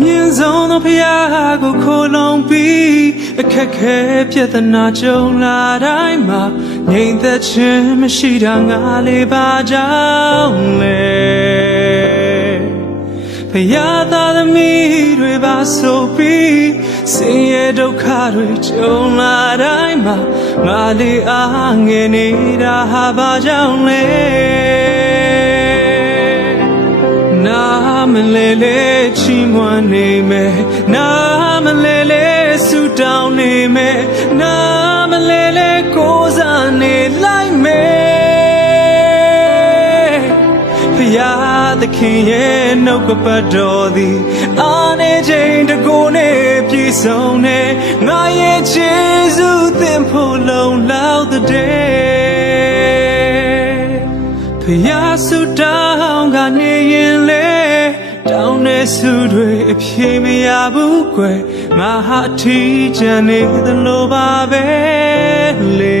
မြင်ဆုံးသောဖရာကိုခိုလုံးပြီးအခက်ခဲပြဿနာကြုံလာတိုင်းမှာငြိမ်သက်ခြင်းမရှိတာငါလေးပါကြောင့်လေဖရာသားသမီးတွေပါဆိုပြီးဆင်းရဲဒုက္ခတွေကြုံလာတိုင်းမှာငါလေးအားငယ်နေတာဟာဘာကြောင့်လဲနာမလဲလဲချီးမွမ်းနေမယ်နာမလဲလဲဆုတောင်းနေမယ်နာမလဲလဲကိုးစားနေလိုက်မယ်ဖရာသခင်ရဲ့နှုတ်ကပတ်တော်သည်အားနေခြင်းတကိုယ်နဲ့ပြည့်စုံနေငါရဲ့ခြေဆုသင်ဖို့လုံလောက်တဲ့ဖရာဆုတောင်းကနေရင်လေတောင်းတဲ့ဆုတွေအဖြေမရဘူးကွယ်ငါဟာအထီးကျန်နေသလိုပါပဲလေ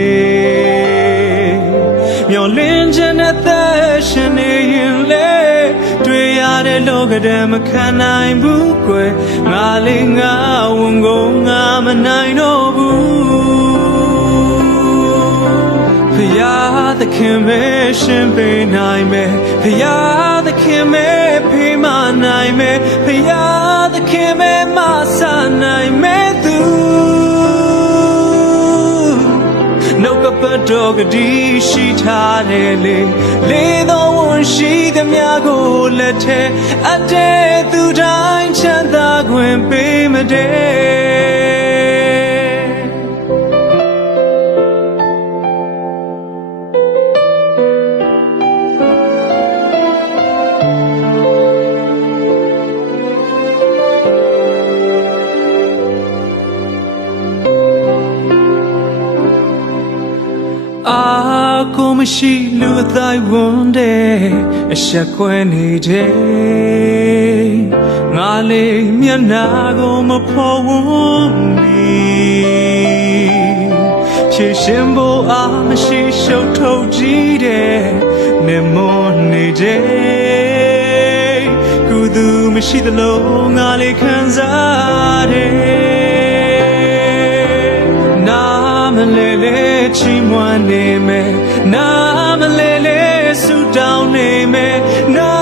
မျောလင်းခြင်းနဲ့သက်ရှင်နေရင်လေတွေ့ရတဲ့လောကထဲမခံနိုင်ဘူးကွယ်ငါလေးငါဝန်ကိုငါမနိုင်တော့ဘူးဖရာသခင်ပဲရှင်ပေးနိုင်မယ်ဖရာသခင်ပဲဖေးမနိုင်မယ်ဖရာသခင်ပဲမဆနိုင်မယ်သူနှုတ်ကပတ်တော်ကတိရှိထားတယ်လေသောဝန်ရှိသမျှကိုလက်ထဲအတဲ့သူတိုင်းချမ်းသာခွင့်ပေးမတဲ့အာကိုမရှိလူအတိုင်းဝန်တဲ့အဆက်ခွဲနေတဲ့ငါလေးမျက်နာကိုမဖော်ဝန်းမီချစ်ရှင်ဖို့အားမရှိရှုပ်ထုတ်ကြည့်တဲ့နေမွန်နေတဲ့ကုသူမရှိသလိုငါလေးခံစားတယ်နာမလဲလဲချီးမွမ်းနေမယ်နာမလဲလဲဆုတောင်းနေမယ်နာ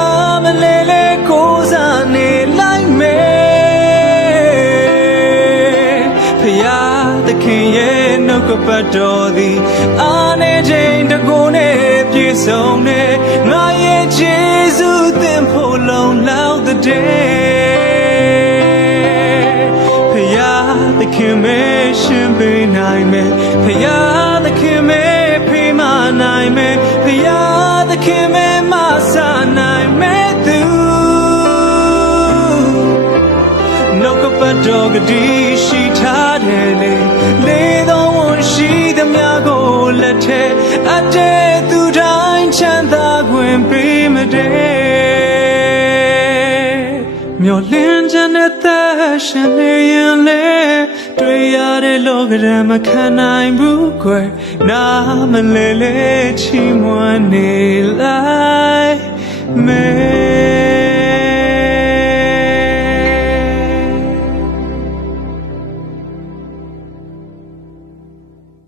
မလဲလဲကိုးစားနေလိုက်မယ်ဖရာသခင်ရဲ့နှုတ်ကပတ်တော်သည်အားနေခြင်းတကိုယ်နဲ့ပြည့်စုံနေငါရဲ့ခြေဆုသင်ဖို့လုံလောက်တဲ့ဖရာသခင်ပဲရှင်ပေးနိုင်မယ်ဖရာသခင်ပဲဖေးမနိုင်မယ်ဖရာသခင်ပဲမဆနိုင်မယ်သူနှုတ်ကပတ်တော်ကတိရှိထားတယ်လေသောဝန်ရှိသမျှကိုလက်ထဲအတဲ့သူတိုင်းချမ်းသာခွင့်ပေးမတဲ့မျောလင်းခြင်းနဲ့သက်ရှင်နေရင်လေတွေ့ရတဲ့လောကထဲမခံနိုင်ဘူးကွယ်နာမလဲလဲချီးမွမ်းနေလိုက်မယ်